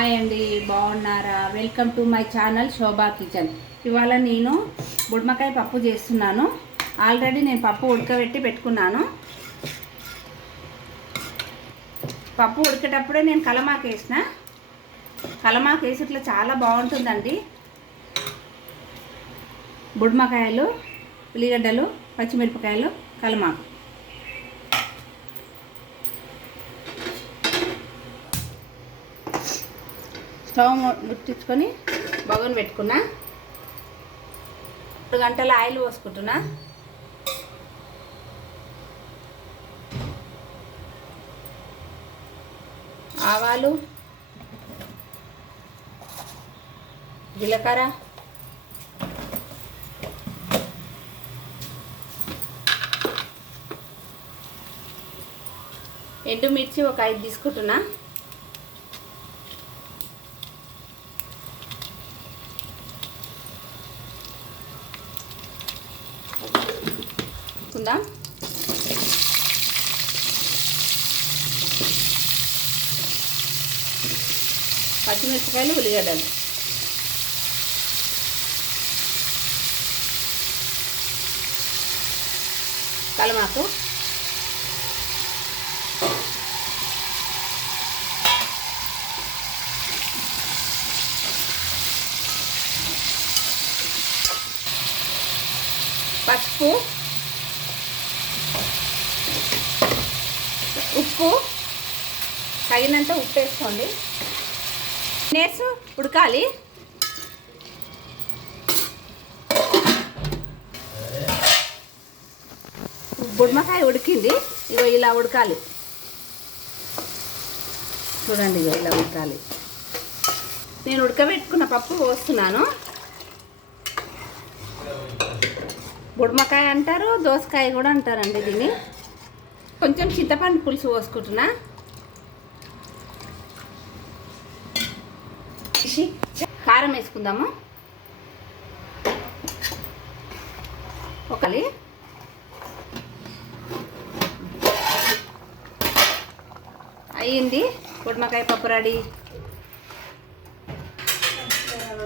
Hi అండి, బాగున్నారా? Welcome to my channel Shobha kitchen. ఇవాళ నేను బుడమకాయ పప్పు చేస్తున్నాను. ఆల్రెడీ నేను పప్పు ఉడకబెట్టి పెట్టుకున్నాను. పప్పు ఉడికేటప్పుడే నేను కలమాకు వేసిన. కలమాకు వేసి ఇట్లా చాలా బాగుంటుందండి. బుడమకాయలు, ఉల్లిగడ్డలు, పచ్చిమిరపకాయలు, కలమాకు. స్టవ్ ముట్టించుకొని బగోన్ పెట్టుకున్నా. 2 గంటల ఆయిల్ పోసుకుంటున్నా. ఆవాలు, జీలకర్ర, ఎండుమిర్చి ఒక 5 తీసుకుంటున్నా. కుందాం. పచ్చిమిరపకాయలు, ఉల్లిగడ్డలు, కలమాకు, పసుపు, ఉప్పు, తగినంత ఉప్పు వేసుకోండి. నేర్సు ఉడకాలి. బుడమకాయ ఉడికింది. ఇగో ఇలా ఉడకాలి. చూడండి, ఇగో ఇలా ఉడకాలి. నేను ఉడకబెట్టుకున్న పప్పు పోస్తున్నాను. బుడమకాయ అంటారు, దోసకాయ కూడా అంటారండి దీన్ని. కొంచెం చింతపండు పులుసు పోసుకుంటున్నా. కారం వేసుకుందాము. ఒకలి అయ్యింది. బుడమకాయ పప్పు రెడీ.